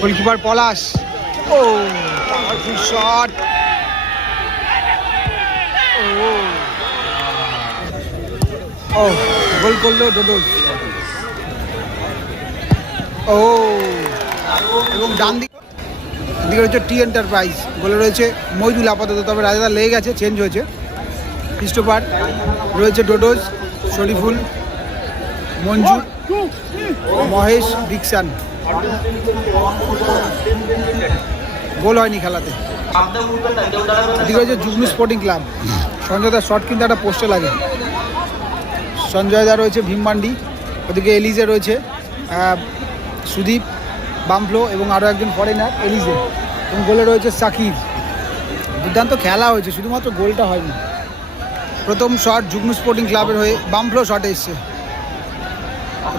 Goalkeeper Palash ও shot ও গোল করল ডোডোজ ও, এবং ডান দিক দিকে রয়েছে টি এন্টারপ্রাইজ গোলে রয়েছে মইদুল আপাতত, তবে রাজাদা লেগে গেছে চেঞ্জ হয়েছে। ক্রিস্টোফার রয়েছে ডোডোজ, শরীফুল। মঞ্জু মহেশ ডিকসান। গোল হয়নি খেলাতে। জুগনু স্পোর্টিং ক্লাব সঞ্জয় দার শট কিন্তু একটা পোস্টে লাগে। সঞ্জয় দা রয়েছে ভীমমান্ডি ওদিকে এলিজে রয়েছে সুদীপ বামফ্লো এবং আরও একজন ফরেনার এলিজে। এবং গোলে রয়েছে সাকিব। দুর্দান্ত খেলা হয়েছে, শুধুমাত্র গোলটা হয়নি। প্রথম শট যুগ্ম স্পোর্টিং ক্লাবের হয়ে বামফ্লো শটে এসছে।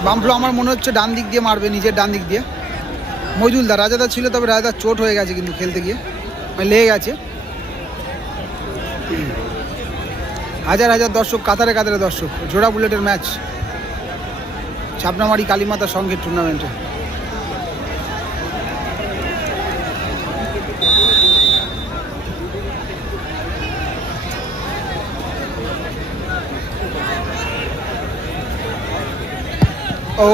বামফ্লো আমার মনে হচ্ছে ডান দিক দিয়ে মারবে নিজের ডান দিক দিয়ে। মজুলদা রাজাদা ছিল, তবে রাজাদার চোট হয়ে গেছে কিন্তু খেলতে গিয়ে। মানে লেগে গেছে। হাজার হাজার দর্শক, কাতারে কাতারে দর্শক। জোড়া বুলেটের ম্যাচ ছাপনামারি কালীমাতার সঙ্গে টুর্নামেন্টে ও।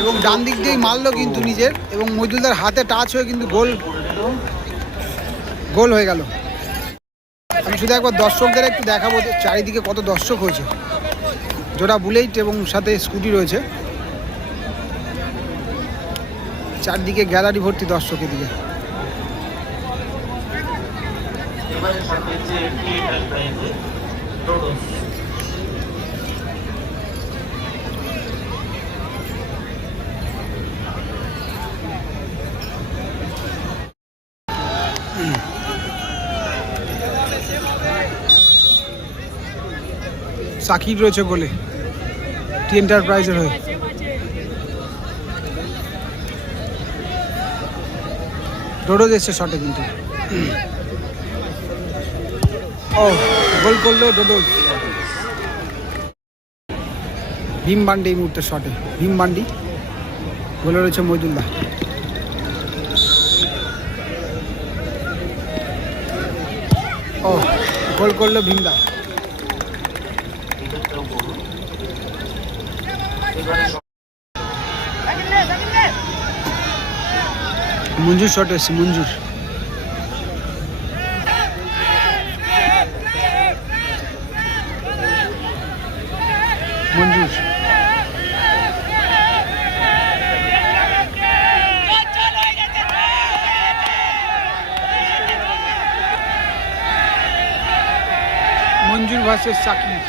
এবং ডান দিক দিয়েই মারলো কিন্তু নিজের এবং মজুলদার হাতে টাচ হয়ে কিন্তু গোল গোল হয়ে গেল। আমি শুধু একবার দর্শকদের একটু দেখাবো চারিদিকে কত দর্শক হয়েছে। জোড়া বুলেট এবং সাথে স্কুটি রয়েছে। চারদিকে গ্যালারি ভর্তি দর্শক এদিকে এবারে সাথে হচ্ছে টি এন্টারপ্রাইজে টোটোস সাকিব রয়েছে গোলে। টি এন্টারপ্রাইজের হয়ে। ডোডো এসছে শটে কিন্তু। ও, গোল করল ডোডো। ভীম বান্ডি এই মুহূর্তে শটে ভীম বান্ডি গোলে রয়েছে মজুল্লাহ ও, গোল করল ভীমদা মঞ্জুর শট এসছে মঞ্জুর মঞ্জুর মঞ্জুর ভার্সেস সাকিব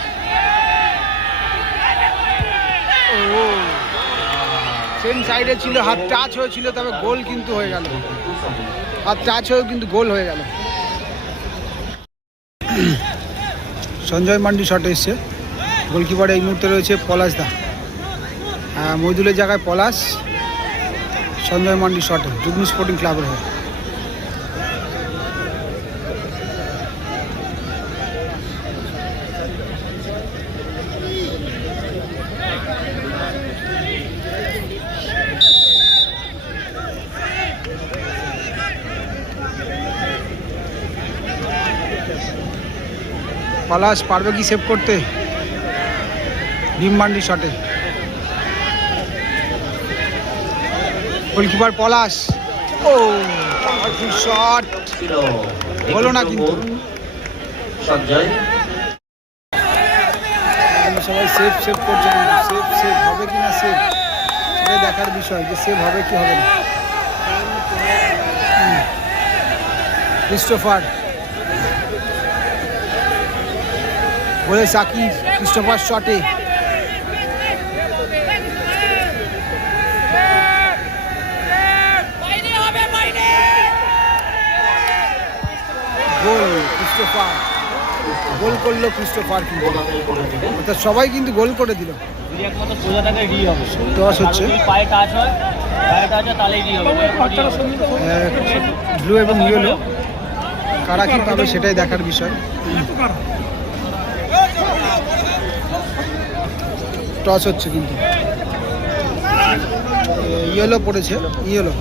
সেম সাইডে ছিল, হাত টাচ হয়েছিল, তবে গোল কিন্তু হয়ে গেল। হাত টাচ হয়েও কিন্তু গোল হয়ে গেল। সঞ্জয় মান্ডি শট এসছে। গোলকিপারে এই মুহূর্তে রয়েছে পলাশ দা। মইদুলের জায়গায় পলাশ, সঞ্জয় মান্ডি শটে যুগ্ম স্পোর্টিং ক্লাবের হয়ে। পলাশ পারবে কি সেভ করতে? ভীম মান্ডি শটে গোলকিপার পলাশ। ও পাওয়ারফুল শট হলো না কিন্তু। সবাই সেভ সেভ করছে সেভ সেভ হবে কি না সেভ সেটাই দেখার বিষয় যে সেভ হবে কি হবে না। ক্রিস্টোফার বলে সাকিব ক্রিস্টোফার শটে। গোল ক্রিস্টোফার। গোল করল ক্রিস্টোফার কিন্তু। অর্থাৎ সবাই কিন্তু গোল করে দিল। টস হচ্ছে। হয়, ব্লু এবং ইয়েলো। কারা কি পাবে সেটাই দেখার বিষয়। টস হচ্ছে কিন্তু। ইয়েলো পড়েছে ইয়েলো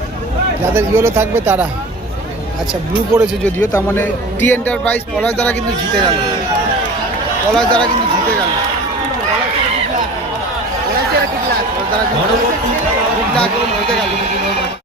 যাদের ইয়েলো থাকবে তারা। আচ্ছা ব্লু পড়েছে যদিও, তার মানে টি এন্টারপ্রাইজ পলাশ দ্বারা কিন্তু জিতে গেল। পলাশ দ্বারা কিন্তু জিতে গেল। দ্বারা কিন্তু জিতে গেল।